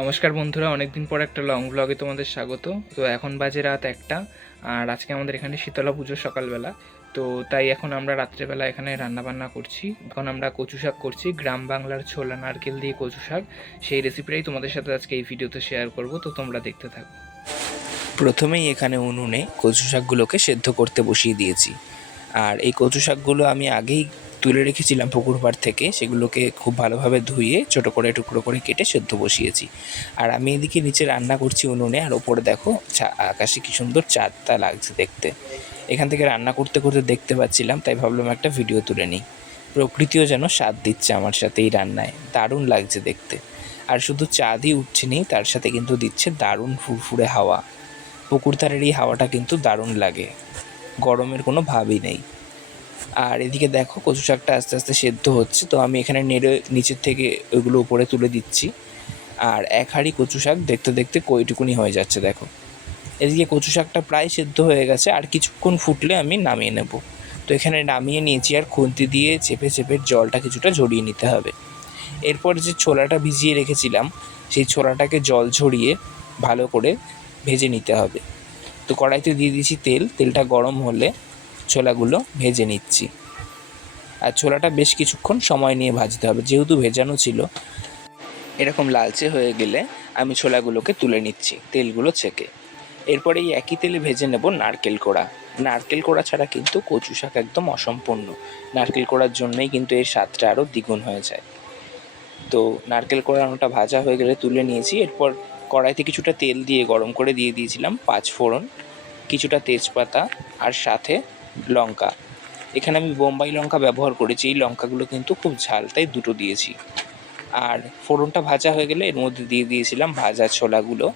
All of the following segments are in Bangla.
নমস্কার বন্ধুরা, অনেকদিন পর একটা লং ব্লগে তোমাদের স্বাগত। তো এখন বাজে রাত 1টা, আর আজকে আমাদের এখানে শীতলা পুজো সকালবেলা। তো তাই এখন আমরা রাত্রেবেলা এখানে রান্নাবান্না করছি। এখন আমরা কচু শাক করছি, গ্রাম বাংলার ছোলা নারকেল দিয়ে কচু শাক। সেই রেসিপিটাই তোমাদের সাথে আজকে এই ভিডিওতে শেয়ার করব, তো তোমরা দেখতে থাকো। প্রথমেই এখানে উনুনে কচু শাকগুলোকে সেদ্ধ করতে বসিয়ে দিয়েছি। আর এই কচু শাকগুলো আমি আগেই তুলে রেখেছিলাম পুকুর পাড় থেকে, সেগুলোকে খুব ভালোভাবে ধুয়ে ছোটো করে টুকরো করে কেটে সেদ্ধ বসিয়েছি। আর আমি এদিকে নিচে রান্না করছি উনুনে, আর ওপরে দেখো আকাশে কি সুন্দর চাঁদটা লাগছে দেখতে। এখান থেকে রান্না করতে করতে দেখতে পাচ্ছিলাম, তাই ভাবলাম একটা ভিডিও তুলে নিই। প্রকৃতিও যেন স্বাদ দিচ্ছে আমার সাথে এই রান্নায়, দারুণ লাগছে দেখতে। আর শুধু চাঁদই উঠছে নি, তার সাথে কিন্তু দিচ্ছে দারুণ ফুরফুরে হাওয়া। পুকুর ধারের এই হাওয়াটা কিন্তু দারুণ লাগে, গরমের কোনো ভাবই নেই। আর এদিকে দেখো কচু শাকটা আস্তে আস্তে সেদ্ধ হচ্ছে, তো আমি এখানে নেড়ে নিচের থেকে ওইগুলো উপরে তুলে দিচ্ছি। আর এক হাঁড়ি কচু শাক দেখতে দেখতে কইটুকুনি হয়ে যাচ্ছে দেখো। এদিকে কচু শাকটা প্রায় সেদ্ধ হয়ে গেছে, আর কিছুক্ষণ ফুটলে আমি নামিয়ে নেব। তো এখানে নামিয়ে নিয়েছি, আর খুন্তি দিয়ে চেপে চেপে জলটা কিছুটা ঝরিয়ে নিতে হবে। এরপর যে ছোলাটা ভিজিয়ে রেখেছিলাম, সেই ছোলাটাকে জল ঝরিয়ে ভালো করে ভেজে নিতে হবে। তো কড়াইতে দিয়ে দিয়েছি তেল, তেলটা গরম হলে ছোলাগুলো ভেজে নিচ্ছি। আর ছোলাটা বেশ কিছুক্ষণ সময় নিয়ে ভাজতে হবে, যেহেতু ভেজানো ছিল। এরকম লালচে হয়ে গেলে আমি ছোলাগুলোকে তুলে নিচ্ছি তেলগুলো ছেঁকে। এরপরে এই একই তেলে ভেজে নেব নারকেল কোড়া। নারকেল কোড়া ছাড়া কিন্তু কচু শাক একদম অসম্পূর্ণ। নারকেল কোড়ার জন্যই কিন্তু এর স্বাদটা আরও দ্বিগুণ হয়ে যায়। তো নারকেল কোড়ানোটা ভাজা হয়ে গেলে তুলে নিয়েছি। এরপর কড়াইতে কিছুটা তেল দিয়ে গরম করে দিয়ে দিয়েছিলাম 5 ফোড়ন, কিছুটা তেজপাতা, আর সাথে লঙ্কা। এখানে আমি বোম্বাই লঙ্কা ব্যবহার করেছি, এই লঙ্কাগুলো কিন্তু খুব ঝাল, তাই দুটো দিয়েছি। আর ফোড়নটা ভাজা হয়ে গেলে এর মধ্যে দিয়ে দিয়েছিলাম ভাজা ছোলাগুলো।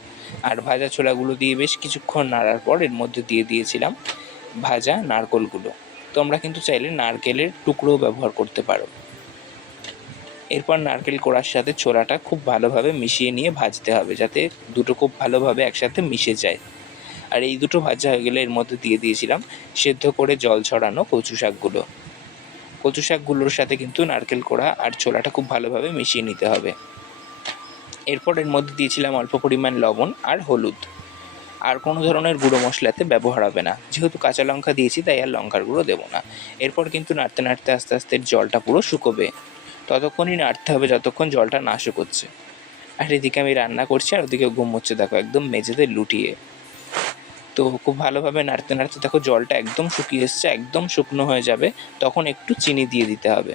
আর ভাজা ছোলাগুলো দিয়ে বেশ কিছুক্ষণ নাড়ার পর এর মধ্যে দিয়ে দিয়েছিলাম ভাজা নারকেলগুলো। তোমরা কিন্তু চাইলে নারকেলের টুকরোও ব্যবহার করতে পারো। এরপর নারকেল কোড়ার সাথে ছোলাটা খুব ভালোভাবে মিশিয়ে নিয়ে ভাজতে হবে, যাতে দুটো খুব ভালোভাবে একসাথে মিশে যায়। আর এই দুটো ভাজা হয়ে গেলে এর মধ্যে দিয়ে দিয়েছিলাম সেদ্ধ করে জল ছড়ানো কচু শাকগুলো। কচু শাকগুলোর সাথে কিন্তু নারকেল কোড়া আর ছোলাটা খুব ভালোভাবে মিশিয়ে নিতে হবে। এরপর এর মধ্যে দিয়েছিলাম অল্প পরিমাণ লবণ আর হলুদ। আর কোনো ধরনের গুঁড়ো মশলাতে ব্যবহার হবে না, যেহেতু কাঁচা লঙ্কা দিয়েছি তাই আর লঙ্কার গুঁড়ো দেবো না। এরপর কিন্তু নাড়তে নাড়তে আস্তে আস্তে জলটা পুরো শুকোবে, ততক্ষণই নাড়তে হবে যতক্ষণ জলটা না শুকোচ্ছে। আর এদিকে আমি রান্না করছি, আর ওদিকে ঘুম হচ্ছে দেখো একদম মেঝেতে লুটিয়ে। তো খুব ভালোভাবে নাড়তে নাড়তে দেখো জলটা একদম শুকিয়ে এসছে, একদম শুকনো হয়ে যাবে, তখন একটু চিনি দিয়ে দিতে হবে।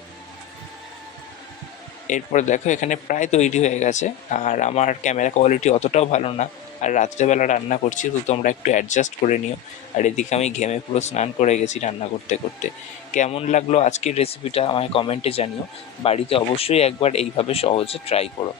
এরপর দেখো এখানে প্রায় তৈরি হয়ে গেছে। আর আমার ক্যামেরা কোয়ালিটি অতটাও ভালো না, আর রাত্রেবেলা রান্না করছি, তো তোমরা একটু অ্যাডজাস্ট করে নিও। আর এদিকে আমি ঘেমে পুরো স্নান করে গেছি রান্না করতে করতে। কেমন লাগলো আজকের রেসিপিটা আমায় কমেন্টে জানিও। বাড়িতে অবশ্যই একবার এইভাবে সহজে ট্রাই করো।